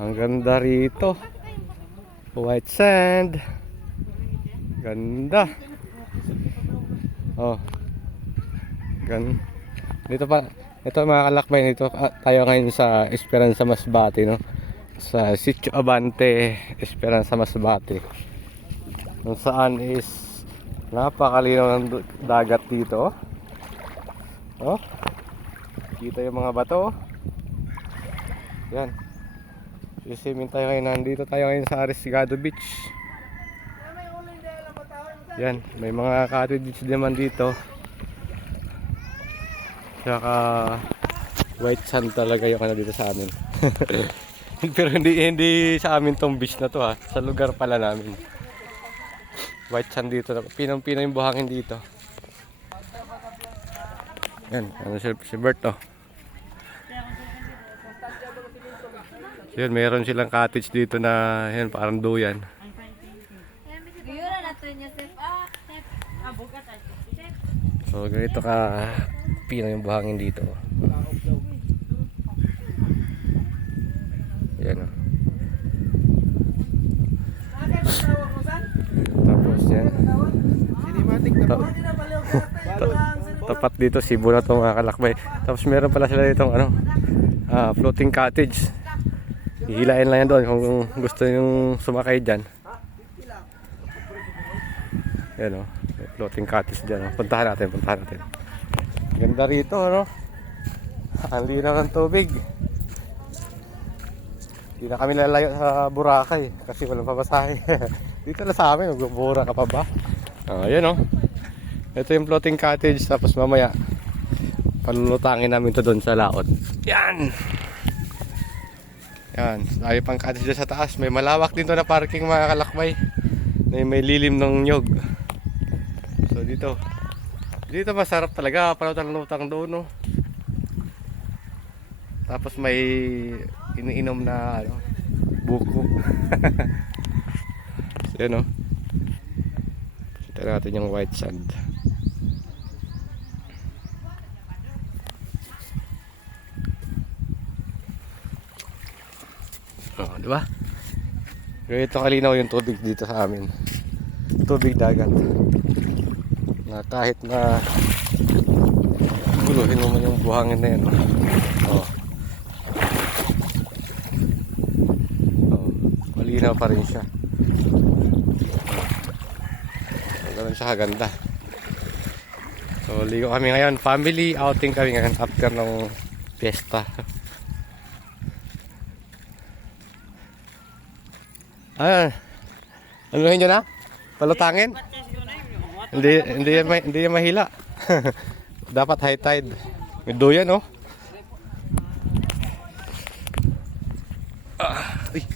Ang ganda rito. White sand. Ganda. Oh. Dito pa. Ito mga kalakbay, dito tayo ngayon sa Esperanza Masbate, no? Sa Sitio Abante, Esperanza Masbate. Kung saan is napakalinaw ng dagat dito. Oh. Kita yung mga bato. Yan. Sisimin tayo ngayon. Nandito tayo ngayon sa Arriesgado Beach. Yan. May mga cottage naman dito. Saka white sand talaga yung ano dito sa amin. Pero hindi sa amin tong beach na to ha. Sa lugar pala namin. White sand dito. Pinang-pina yung buhangin dito. Yan. Ano si Bert oh. So yun, meron silang cottage dito na yan, parang duyan. So ganito ka pina yung buhangin dito. Yan o. Tapos yan. Tapat dito Cebu na ito mga kalakbay. Tapos meron pala sila ditong ano, floating cottage. Hihilain lang yan doon kung gusto yung sumakay dyan. Yan o. Floating cottage dyan. Puntahan natin. Ganda rito, ano? Ang linaw ng tubig. Hindi na kami lalayo sa Boracay kasi walang papasahe. Dito na sa amin, magbubura ka pa ba? Yan o. Ito yung floating cottage. Tapos mamaya palulutangin namin to doon sa laot. Yan! Yan. Layo pang cottage dyan sa taas. May malawak din to na parking mga kalakbay. May lilim ng nyog. So dito masarap talaga, palutang-lutang doon no. Tapos may iniinom na ano, buko. So yun no. Kita natin yung white sand. Oh, di ba? Ganito kalinaw yung tubig dito sa amin. Tubig dagat. Na kahit na guluhin mo man yung buhangin na yan. Oh. Oh, malinaw pa rin siya. So, ganun siya kaganda. So, ligo kami ngayon. Family outing kami ngayon after ng fiesta. Anuhin nyo na? Palutangin? Hindi yan mahila. Dapat high tide. May duyan oh. Uy.